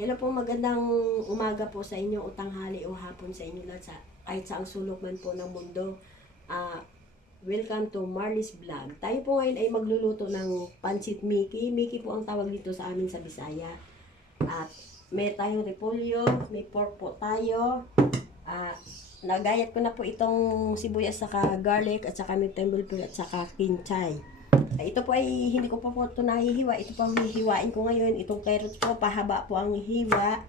Hello po, magandang umaga po sa inyo, o tanghali o hapon sa inyo lahat, kahit saang sulok man po ng mundo. Ah, Welcome to Marley's Vlog. Tayo po ngayon ay magluluto ng Pancit Miki. Miki po ang tawag dito sa amin sa Bisaya. At may tayong repolyo, may pork po tayo. Nagayat ko na po itong sibuyas saka garlic at saka may tembel at saka kinchay. Ito po ay hindi ko pa po ito nahihiwa. Ito po ang hihiwain ko ngayon. Itong carrots po, pahaba po ang hiwa.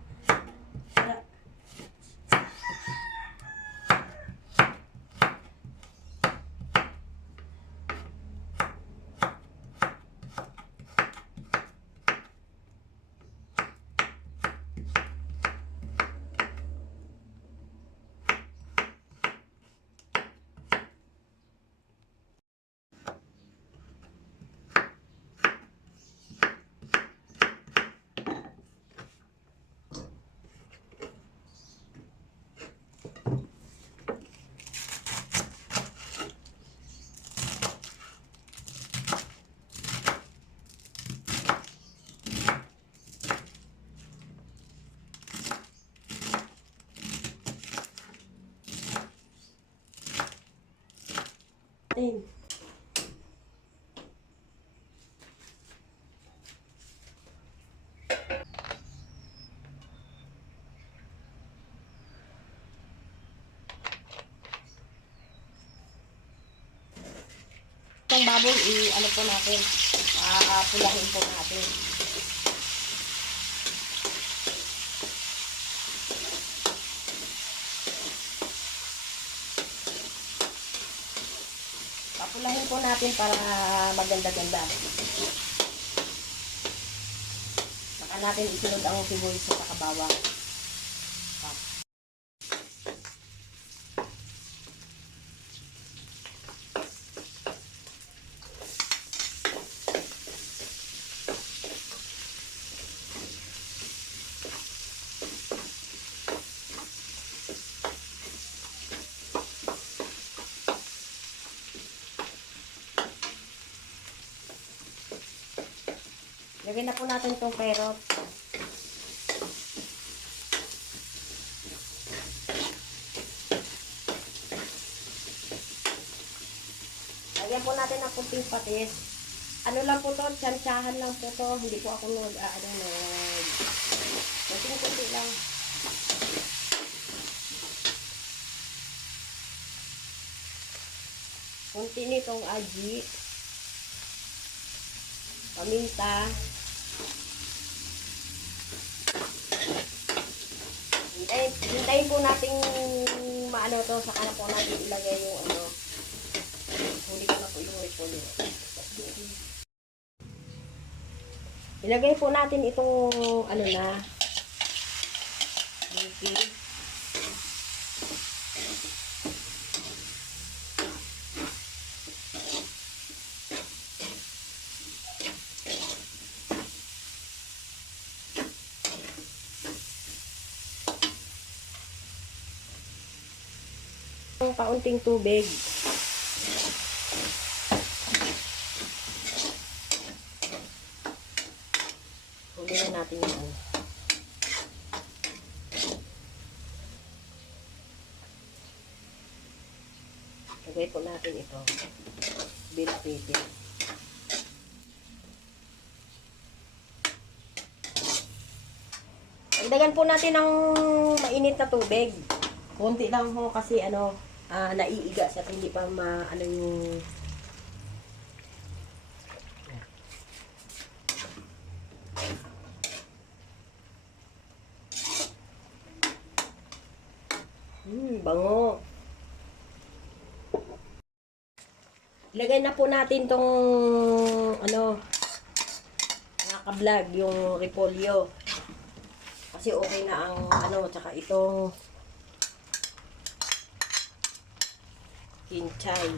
Ten. Itong baboy, ano po natin, pulahin po natin. Papulahin po natin para maganda-ganda. Saka natin isunod ang sibuyas sa bawang. Lagyan na po natin itong carrot. Lagyan po natin ng kunting patis. Ano lang po to, tsansyahan lang po to. Hindi po ako kunting-kunti lang. Kunti nitong aji. Paminta. Hintayin po natin maano to, saka na po natin ilagay yung ano. Huli ko na po yung repolyo. Ilagay po natin itong ano na. Miki. Kaunting tubig. Huli na natin yan. Lagay po natin ito. Bell pepper. Dagdagan po natin ng mainit na tubig. Kunti lang ho kasi ano, naiiga sa hindi pa ano yung bango. Ilagay na po natin tong ano, naka-vlog yung repolyo. Kasi okay na ang ano, tsaka itong kinchay.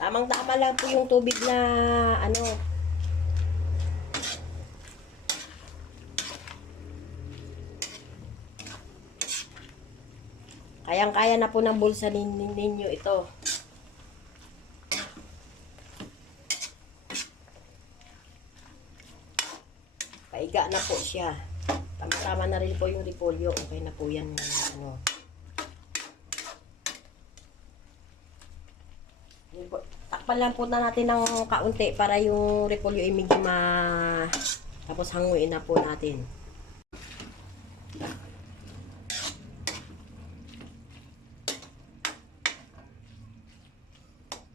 Tamang-tama lang po yung tubig na ano. Kayang-kaya na po ng bulsa ninyo ito. Kaiga na po siya. Tama-tama na rin po yung repolyo. Okay na po yan. Ano. Yan po. Takpan lang po na natin ng kaunti para yung repolyo ay medyo tapos hanguin na po natin.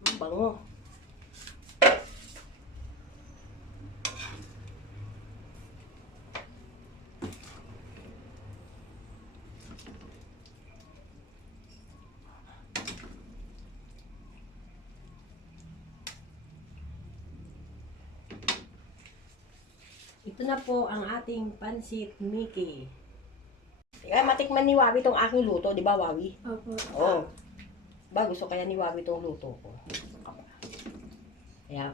Ang bango. Ito na po ang ating pansit Mickey. Kaya matikman ni Wawi itong aking luto, di ba Wawi? Opo. Oo. Ba, gusto kaya ni Wawi itong luto ko. Kaya,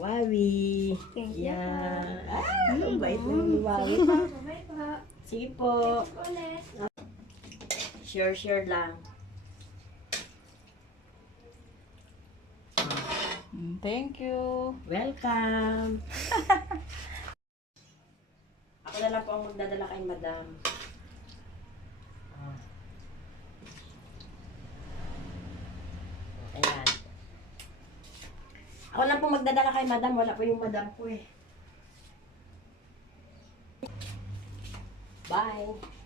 Wawi. Thank you. Yeah. Ang bait mo ni Wawi. Bye po. Sige po. Ulit. Share lang. Thank you. Welcome. Ako na lang po ang magdadala kay Madam. Ayan. Ako lang po magdadala kay Madam. Wala po yung Madam ko eh. Bye.